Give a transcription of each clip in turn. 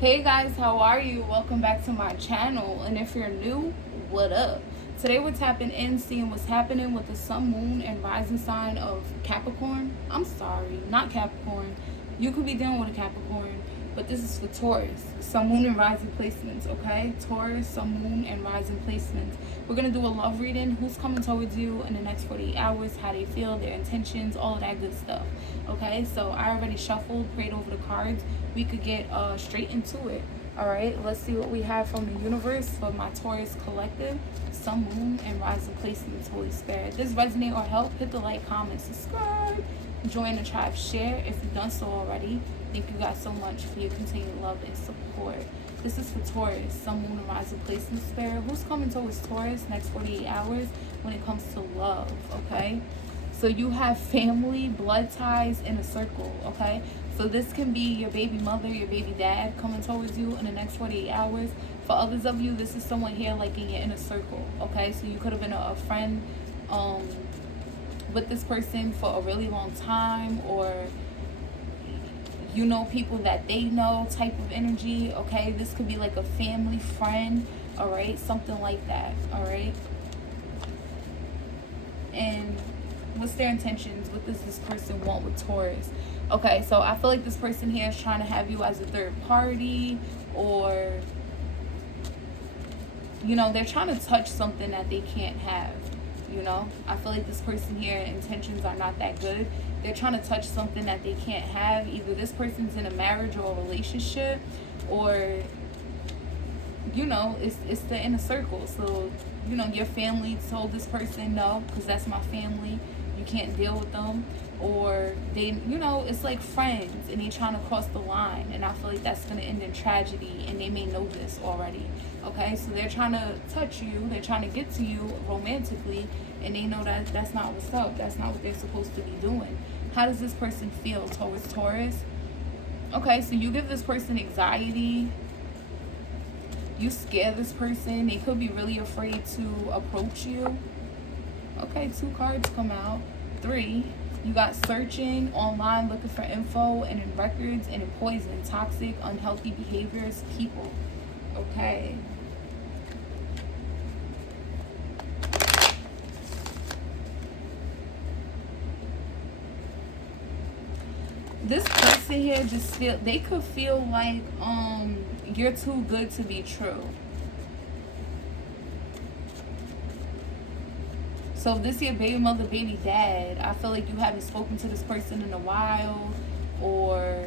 Hey guys, how are you? Welcome back to my channel. And if you're new, what up? Today we're tapping in, seeing what's happening with the sun, moon, and rising sign of Capricorn. I'm sorry, not Capricorn. You could be dealing with a Capricorn, but this is for Taurus. Sun, moon, and rising placements, okay? Taurus, sun, moon, and rising placements. We're going to do a love reading. Who's coming towards you in the next 48 hours, how they feel, their intentions, all of that good stuff, okay? So I already shuffled, prayed over the cards. We could get straight into it. All right, let's see what we have from the universe for my Taurus collective, sun, moon, and rising placements. Holy Spirit, if this resonate or help, hit the like, comment, subscribe, join the tribe, share if you've done so already. Thank you guys so much for your continued love and support. This is for Taurus, sun, moon, and rising placement. Spirit, who's coming towards Taurus next 48 hours when it comes to love? Okay, so you have family, blood ties in a circle. Okay, so this can be your baby mother, your baby dad coming towards you in the next 48 hours. For others of you, this is someone here like in your inner circle, okay? So you could have been a friend with this person for a really long time, or you know people that they know type of energy, okay? This could be like a family friend, all right? Something like that, all right? And what's their intentions? What does this person want with Taurus? Okay, so I feel like this person here is trying to have you as a third party, or you know, they're trying to touch something that they can't have. You know, I feel like this person here intentions are not that good. They're trying to touch something that they can't have. Either this person's in a marriage or a relationship, or you know, it's the inner circle. So you know, your family told this person no, because that's my family, you can't deal with them. Or they, you know, it's like friends and they trying to cross the line, and I feel like that's going to end in tragedy, and they may know this already. Okay, so they're trying to touch you, they're trying to get to you romantically, and they know that that's not what's up, that's not what they're supposed to be doing. How does this person feel towards Taurus? Okay, so you give this person anxiety, you scare this person, they could be really afraid to approach you. Okay, 2 cards come out. 3, you got searching online, looking for info, and in records, and in poison, toxic, unhealthy behaviors, people. Okay. This person here just they could feel like you're too good to be true. So if this is your baby mother, baby dad, I feel like you haven't spoken to this person in a while, or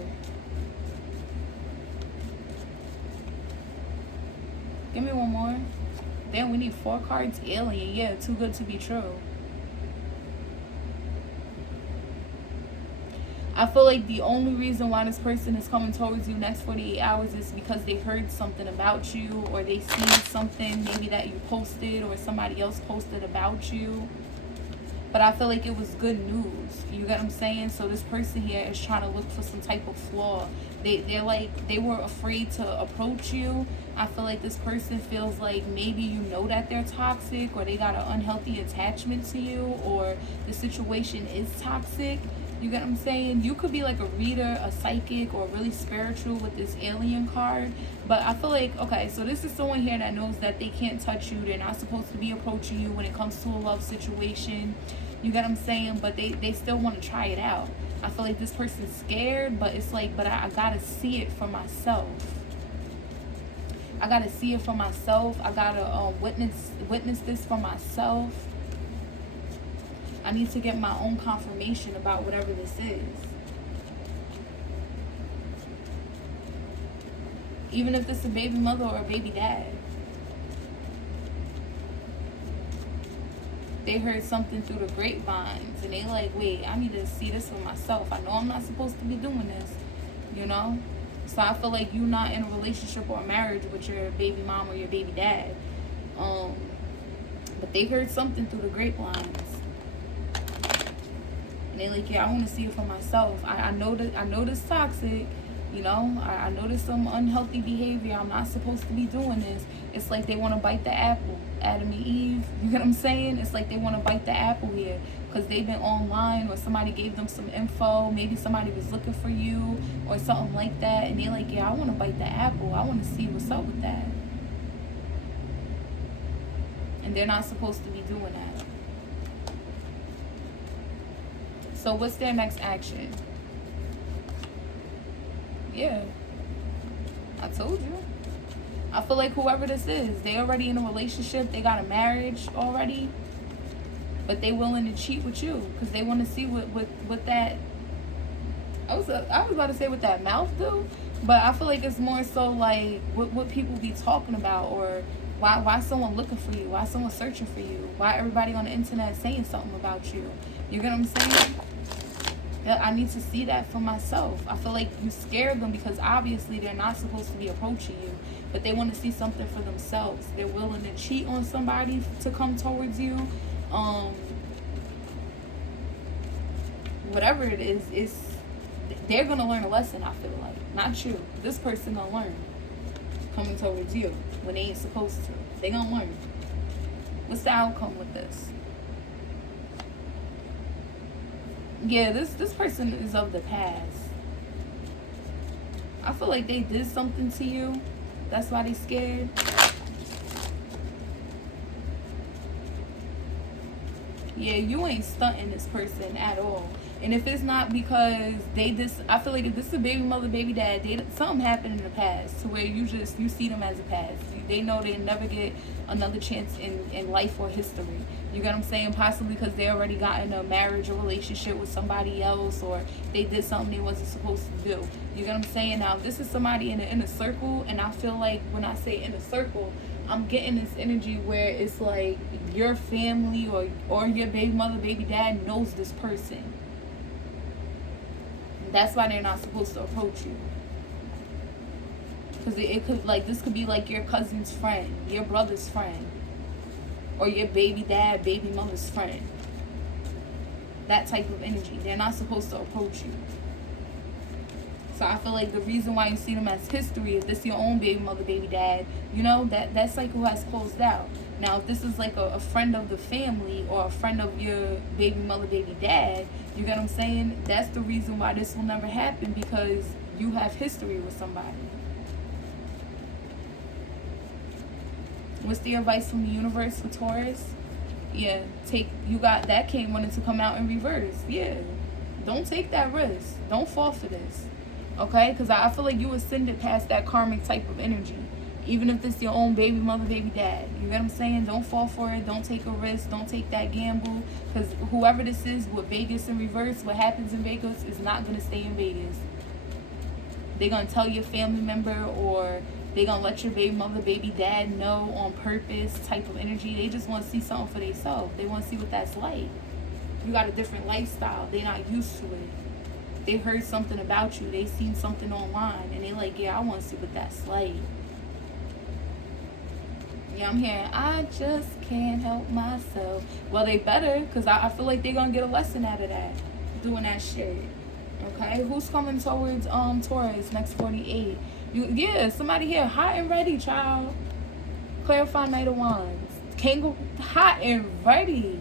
give me one more. Then we need 4 cards. Alien, yeah, too good to be true. I feel like the only reason why this person is coming towards you next 48 hours is because they heard something about you, or they seen something maybe that you posted or somebody else posted about you. But I feel like it was good news. You get what I'm saying? So this person here is trying to look for some type of flaw. They're like, they were afraid to approach you. I feel like this person feels like maybe you know that they're toxic, or they got an unhealthy attachment to you, or the situation is toxic. You get what I'm saying? You could be like a reader, a psychic, or really spiritual with this alien card. But I feel like, okay, so this is someone here that knows that they can't touch you. They're not supposed to be approaching you when it comes to a love situation. You get what I'm saying? But they still want to try it out. I feel like this person's scared, but it's like, but I gotta see it for myself. I gotta see it for myself. I gotta witness this for myself. I need to get my own confirmation about whatever this is. Even if this is a baby mother or a baby dad. They heard something through the grapevines, and they like, wait, I need to see this for myself. I know I'm not supposed to be doing this, you know? So I feel like you're not in a relationship or a marriage with your baby mom or your baby dad. But they heard something through the grapevines. And they like, yeah, I want to see it for myself. I know this toxic, You know, I noticed some unhealthy behavior. I'm not supposed to be doing this. It's like they want to bite the apple. Adam and Eve, you get what I'm saying? It's like they want to bite the apple here because they've been online or somebody gave them some info. Maybe somebody was looking for you or something like that. And they're like, yeah, I want to bite the apple. I want to see what's up with that. And they're not supposed to be doing that. So what's their next action? Yeah, I told you. I feel like whoever this is, they already in a relationship, they got a marriage already, but they willing to cheat with you because they want to see what that. I was about to say what that mouth do, but I feel like it's more so like what people be talking about, or why someone looking for you, why someone searching for you, why everybody on the internet saying something about you. You get what I'm saying? I need to see that for myself. I feel like you scared them because obviously they're not supposed to be approaching you, but they want to see something for themselves. They're willing to cheat on somebody to come towards you. Whatever it is, they're going to learn a lesson, I feel like. Not you. This person going to learn coming towards you when they ain't supposed to. They going to learn. What's the outcome with this? Yeah, this person is of the past. I feel like they did something to you. That's why they scared. Yeah, you ain't stunting this person at all. And if it's not because I feel like if this is a baby mother, baby dad, something happened in the past to where you see them as a past. They know they never get another chance in life or history. You get what I'm saying? Possibly because they already got in a marriage or relationship with somebody else, or they did something they wasn't supposed to do. You get what I'm saying? Now, this is somebody in an inner circle, and I feel like when I say inner circle, I'm getting this energy where it's like your family or your baby mother, baby dad knows this person. That's why they're not supposed to approach you. Because it could, like, this could be like your cousin's friend, your brother's friend, or your baby dad, baby mother's friend. That type of energy. They're not supposed to approach you. So I feel like the reason why you see them as history is this your own baby mother, baby dad. You know, that cycle has closed out. Now, if this is like a friend of the family or a friend of your baby mother, baby dad, you get what I'm saying? That's the reason why this will never happen, because you have history with somebody. What's the advice from the universe for Taurus? Yeah, wanted to come out in reverse. Yeah, don't take that risk. Don't fall for this. Okay? Because I feel like you ascended past that karmic type of energy. Even if it's your own baby mother, baby dad. You get what I'm saying? Don't fall for it. Don't take a risk. Don't take that gamble. Because whoever this is with Vegas in reverse, what happens in Vegas is not going to stay in Vegas. They're going to tell your family member, or they're going to let your baby mother, baby dad know on purpose type of energy. They just want to see something for themselves. They want to see what that's like. You got a different lifestyle. They're not used to it. They heard something about you. They seen something online. And they're like, yeah, I want to see what that's like. Yeah, I'm hearing, I just can't help myself. Well, they better, because I feel like they're going to get a lesson out of that. Doing that shit. Okay? Who's coming towards Taurus next 48? Yeah, somebody here, hot and ready, child. Clarify Knight of Wands. King, hot and ready.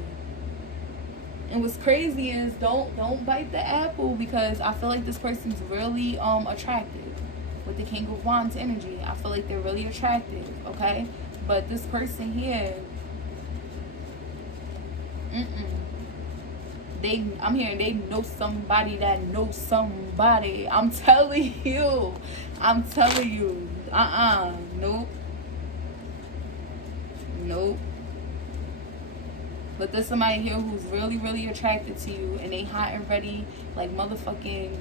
And what's crazy is don't bite the apple, because I feel like this person's really attractive with the King of Wands energy. I feel like they're really attractive, okay? But this person here, I'm hearing they know somebody that knows somebody. I'm telling you. Nope. But there's somebody here who's really, really attracted to you, and they hot and ready like motherfucking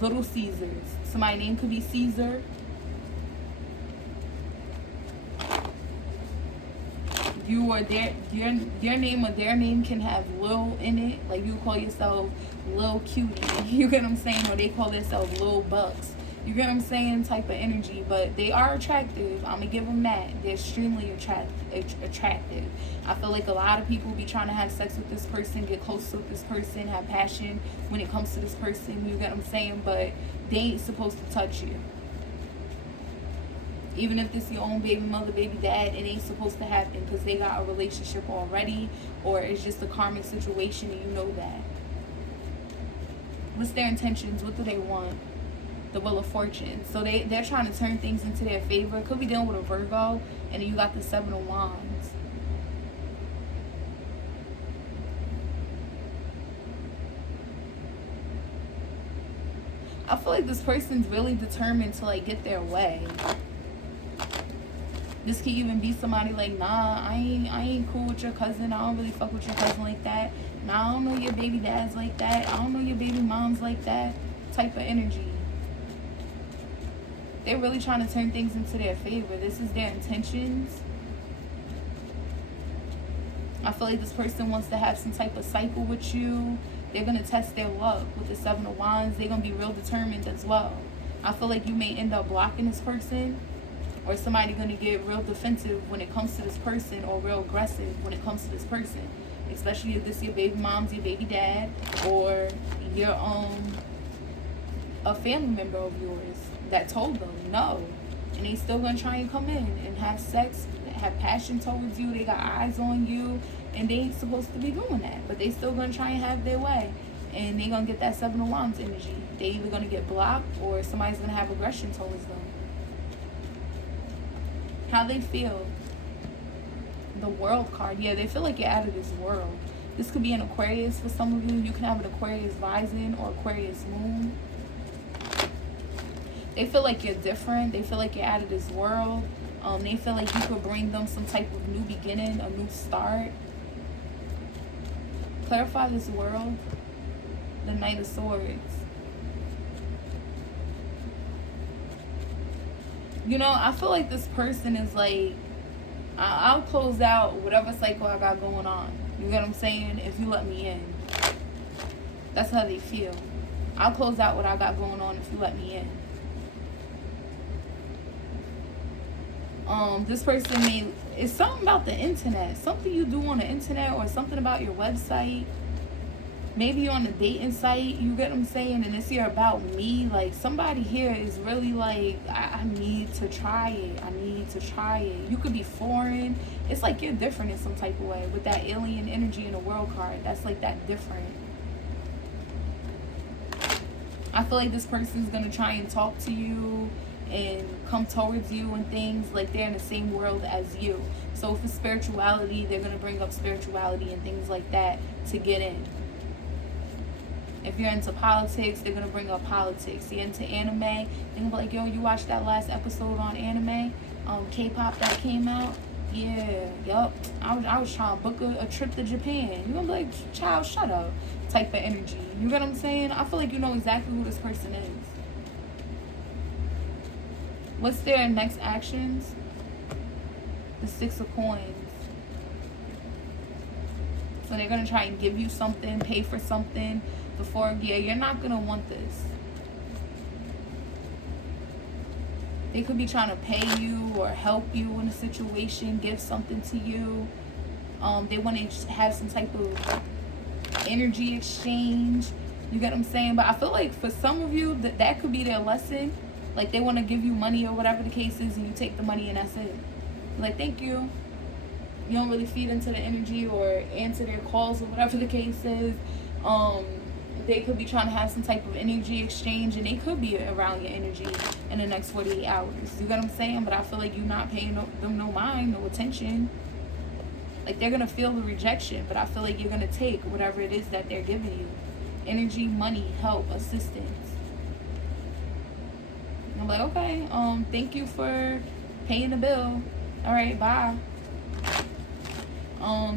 Little Caesars. Somebody's name could be Caesar. You or your name or their name can have Lil in it. Like, you call yourself Lil Cutie. You get what I'm saying? Or they call themselves Lil Bucks. You get what I'm saying? Type of energy. But they are attractive. I'm going to give them that. They're extremely attractive. I feel like a lot of people be trying to have sex with this person, get close with this person, have passion when it comes to this person. You get what I'm saying? But they ain't supposed to touch you. Even if this your own baby mother, baby dad, it ain't supposed to happen because they got a relationship already, or it's just a karmic situation and you know that. What's their intentions? What do they want? The Wheel of Fortune. So they're trying to turn things into their favor. Could be dealing with a Virgo, and then you got the Seven of Wands. I feel like this person's really determined to like get their way. This could even be somebody like, nah, I ain't cool with your cousin. I don't really fuck with your cousin like that. Nah, I don't know your baby dad's like that. I don't know your baby mom's like that. Type of energy. They're really trying to turn things into their favor. This is their intentions. I feel like this person wants to have some type of cycle with you. They're going to test their luck with the Seven of Wands. They're going to be real determined as well. I feel like you may end up blocking this person, or somebody going to get real defensive when it comes to this person, or real aggressive when it comes to this person. Especially if this is your baby mom's, your baby dad, or your a family member of yours that told them no. And they still going to try and come in and have sex, have passion towards you. They got eyes on you, and they ain't supposed to be doing that. But they still going to try and have their way. And they going to get that Seven of Wands energy. They either going to get blocked, or somebody's going to have aggression towards them. How they feel. The World card. Yeah, they feel like you're out of this world. This could be an Aquarius for some of you. You can have an Aquarius rising or Aquarius moon. They feel like you're different. They feel like you're out of this world. They feel like you could bring them some type of new beginning, a new start. Clarify this world. The Knight of Swords. You know, I feel like this person is like, I'll close out whatever cycle I got going on. You get what I'm saying? If you let me in. That's how they feel. I'll close out what I got going on if you let me in. This person may, it's something about the internet. Something you do on the internet, or something about your website. Maybe you're on a dating site, you get what I'm saying, and it's here about me. Like, somebody here is really like, I need to try it. I need to try it. You could be foreign. It's like you're different in some type of way with that alien energy in the World card. That's like that different. I feel like this person's going to try and talk to you and come towards you and things like they're in the same world as you. So for spirituality, they're going to bring up spirituality and things like that to get in. If you're into politics, they're going to bring up politics. You're into anime, they're going to be like, yo, you watched that last episode on anime? K-pop that came out? Yeah, yup. I was trying to book a trip to Japan. You're going to be like, child, shut up. Type of energy. You get what I'm saying? I feel like you know exactly who this person is. What's their next actions? The Six of Coins. So they're going to try and give you something, pay for something. Before, yeah, you're not going to want this. They could be trying to pay you or help you in a situation, give something to you. They want to have some type of energy exchange. You get what I'm saying? But I feel like for some of you, that could be their lesson. Like, they want to give you money or whatever the case is, and you take the money and that's it. Like, thank you. You don't really feed into the energy or answer their calls or whatever the case is. They could be trying to have some type of energy exchange, and they could be around your energy in the next 48 hours. You get what I'm saying? But I feel like you're not paying them no mind, no attention. Like, they're going to feel the rejection, but I feel like you're going to take whatever it is that they're giving you. Energy, money, help, assistance. And I'm like, okay, thank you for paying the bill. All right, bye.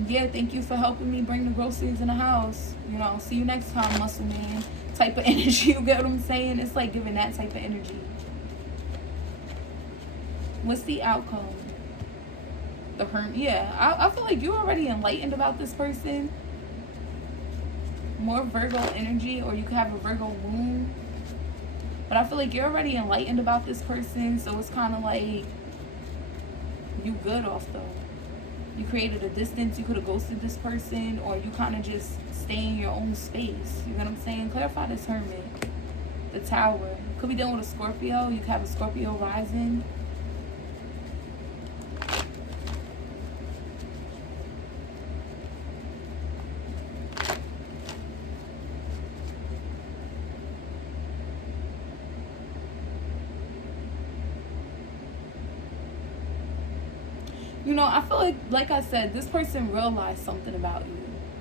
Yeah, thank you for helping me bring the groceries in the house. You know, see you next time, muscle man. Type of energy, you get what I'm saying? It's like giving that type of energy. What's the outcome? The Hermit. Yeah, I feel like you're already enlightened about this person. More Virgo energy, or you could have a Virgo moon. But I feel like you're already enlightened about this person, so it's kind of like you good off though. You created a distance. You could have ghosted this person, or you kind of just stay in your own space. You know what I'm saying? Clarify this Hermit. The Tower. Could be dealing with a Scorpio. You could have a Scorpio rising. You know, I feel like I said, this person realized something about you.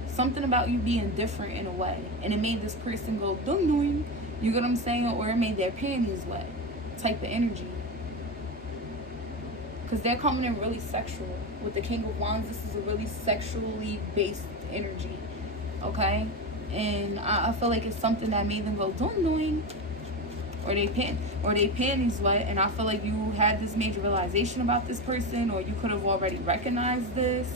Something about you being different in a way. And it made this person go, dum dum. You get what I'm saying? Or it made their panties wet. Type of energy. Because they're coming in really sexual. With the King of Wands, this is a really sexually based energy. Okay? And I feel like it's something that made them go, dum dum. Or they panties wet, and I feel like you had this major realization about this person, or you could have already recognized this.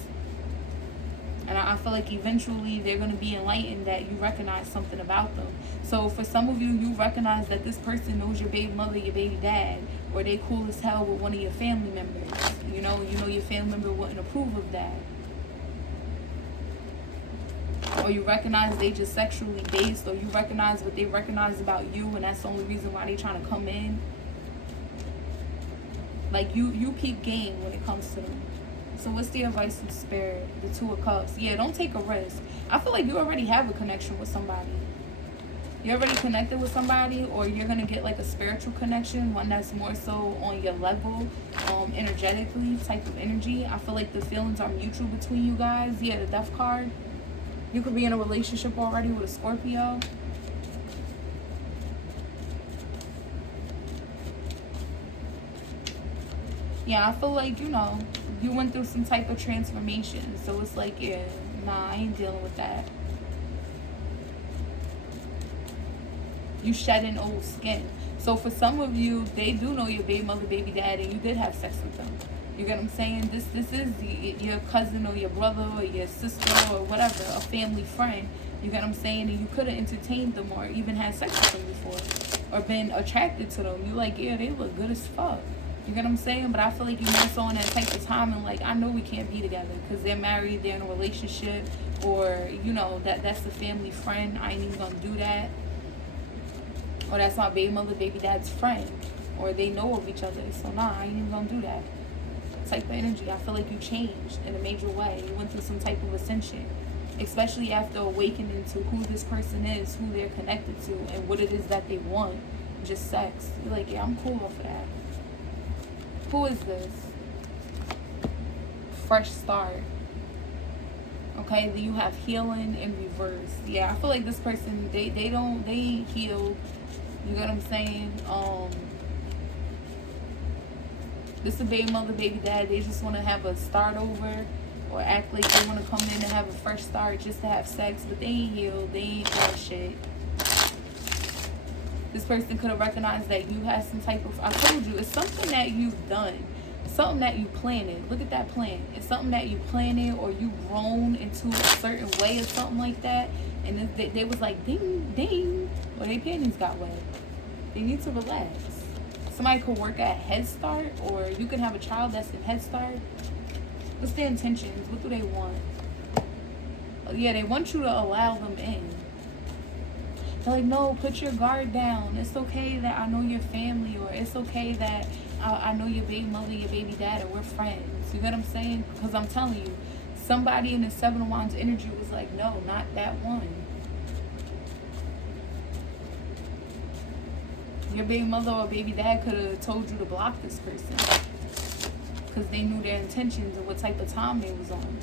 And I feel like eventually they're going to be enlightened that you recognize something about them. So for some of you, you recognize that this person knows your baby mother, your baby dad, or they cool as hell with one of your family members. You know your family member wouldn't approve of that. Or you recognize they just sexually based, or you recognize what they recognize about you, and that's the only reason why they trying to come in. Like you peep game when it comes to them. So what's the advice from Spirit? The Two of Cups. Yeah, don't take a risk. I feel like you already have a connection with somebody. You're already connected with somebody, or you're going to get like a spiritual connection, one that's more so on your level, energetically, type of energy. I feel like the feelings are mutual between you guys. Yeah, the Death card. You could be in a relationship already with a Scorpio. Yeah, I feel like, you went through some type of transformation. So it's like, yeah, nah, I ain't dealing with that. You shedding old skin. So for some of you, they do know your baby mother, baby dad, and you did have sex with them. You get what I'm saying? This is your cousin or your brother or your sister or whatever, a family friend. You get what I'm saying? And you could have entertained them or even had sex with them before. Or been attracted to them. You're like, yeah, they look good as fuck. You get what I'm saying? But I feel like you're more so in that type of time and like, I know we can't be together because they're married, they're in a relationship, or, that's the family friend. I ain't even gonna do that. Or that's my baby mother, baby dad's friend. Or they know of each other. So nah, I ain't even gonna do that. Type of energy. I feel like you changed in a major way. You went through some type of ascension, especially after awakening to who this person is, who they're connected to, and what it is that they want. Just sex. You're like, yeah, I'm cool off of that. Who is this? Fresh start. Okay, then you have healing in reverse. Yeah, I feel like this person, they ain't healed. You get what I'm saying? This is a baby mother, baby dad. They just want to have a start over, or act like they want to come in and have a fresh start just to have sex, but they ain't healed. They ain't that shit. This person could have recognized that you had some type of, I told you, it's something that you've done. Something that you planted. Look at that plan. It's something that you planted, or you grown into a certain way or something like that. And then they was like, ding, ding. Or their panties got wet. They need to relax. Somebody could work at Head Start, or you could have a child that's in Head Start. What's their intentions? What do they want? Oh, yeah, they want you to allow them in. They're like, no, put your guard down. It's okay that I know your family, or it's okay that I know your baby mother, your baby dad, and we're friends. You get what I'm saying? Because I'm telling you, somebody in the Seven of Wands energy was like, no, not that one. Your baby mother or baby dad could have told you to block this person because they knew their intentions and what type of time they was on.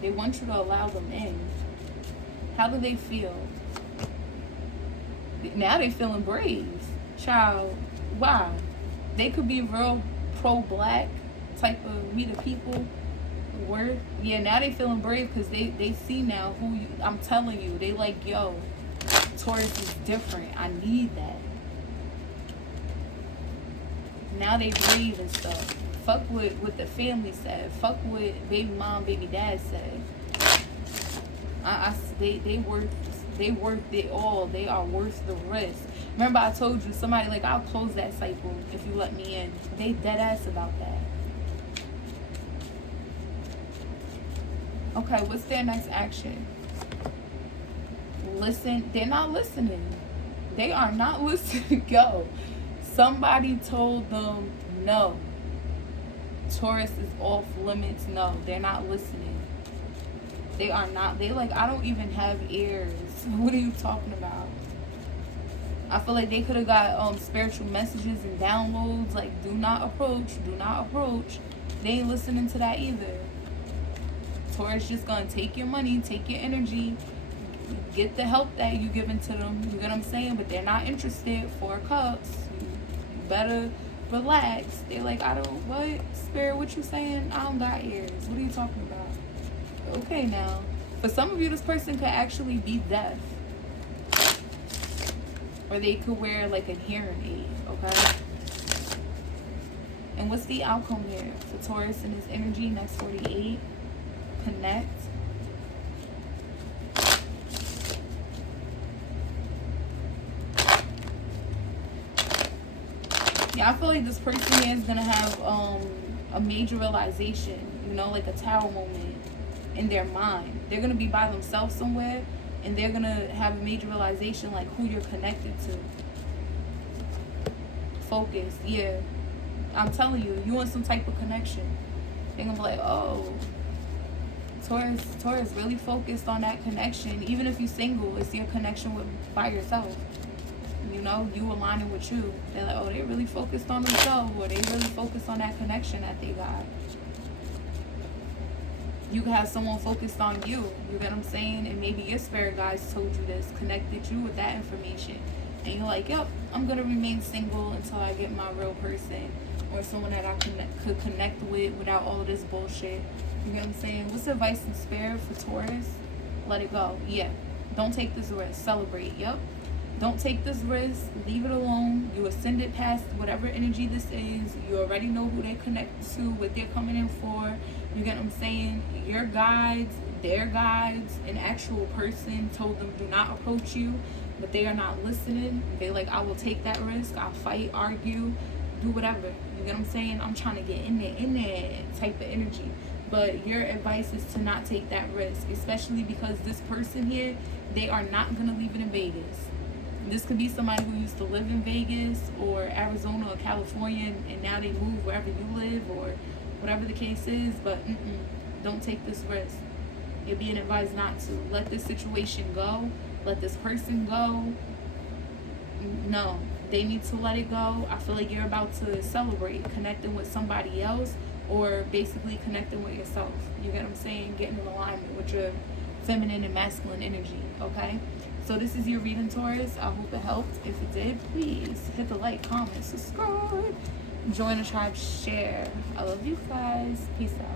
They want you to allow them in. How do they feel? Now they feeling brave. Child, wow. They could be real pro-black type of we the people word. Yeah, now they feeling brave because they see now who you, I'm telling you, they like, yo, Taurus is different. I need that. Now they brave and stuff. Fuck what the family said. Fuck what baby mom, baby dad said. They worth They worth it all. They are worth the risk. Remember I told you, somebody like, I'll close that cycle if you let me in. They dead ass about that. Okay, what's their next action? Listen. They're not listening. They are not listening. Yo, somebody told them no. Taurus is off limits. No, they're not listening. They are not. They like, I don't even have ears. What are you talking about? I feel like they could have got spiritual messages and downloads like, do not approach, do not approach. They ain't listening to that either. Taurus just gonna take your money, take your energy, get the help that you giving to them. You get what I'm saying? But they're not interested. 4 cups. You better relax. They're like, I don't, what? Spirit, what you saying? I don't got ears. What are you talking about? Okay, now. For some of you, this person could actually be deaf. Or they could wear like a hearing aid, okay? And what's the outcome here? For Taurus and his energy, next 48. Connect. Yeah, I feel like this person here is going to have a major realization, you know, like a tower moment in their mind. They're going to be by themselves somewhere, and they're going to have a major realization, like, who you're connected to. Focus, yeah. I'm telling you, you want some type of connection. They're going to be like, oh, Taurus really focused on that connection. Even if you're single, it's your connection with by yourself. You know, you aligning with you. They're like, oh, they really focused on themselves, or they really focused on that connection that they got. You can have someone focused on you. You get what I'm saying? And maybe your spirit guides told you this, connected you with that information. And you're like, yep, I'm going to remain single until I get my real person, or someone that I could connect with without all of this bullshit. You get what I'm saying? What's advice in spirit for Taurus? Let it go. Yeah. Don't take this risk. Celebrate. Yep. Don't take this risk. Leave it alone. You ascended past whatever energy this is. You already know who they're connected to, what they're coming in for. You get what I'm saying? Your guides, their guides, an actual person told them do not approach you, but they are not listening. They're like, I will take that risk. I'll fight, argue, do whatever. You get what I'm saying? I'm trying to get in there type of energy. But your advice is to not take that risk, especially because this person here, they are not going to leave it in Vegas. This could be somebody who used to live in Vegas or Arizona or California, and now they move wherever you live or whatever the case is. But don't take this risk. You're being advised not to. Let this situation go. Let this person go. No, they need to let it go. I feel like you're about to celebrate connecting with somebody else, or basically connecting with yourself. You get what I'm saying? Getting in alignment with your feminine and masculine energy, okay? So this is your reading, Taurus. I hope it helped. If it did, please hit the like, comment, subscribe, join the tribe, share. I love you guys. Peace out.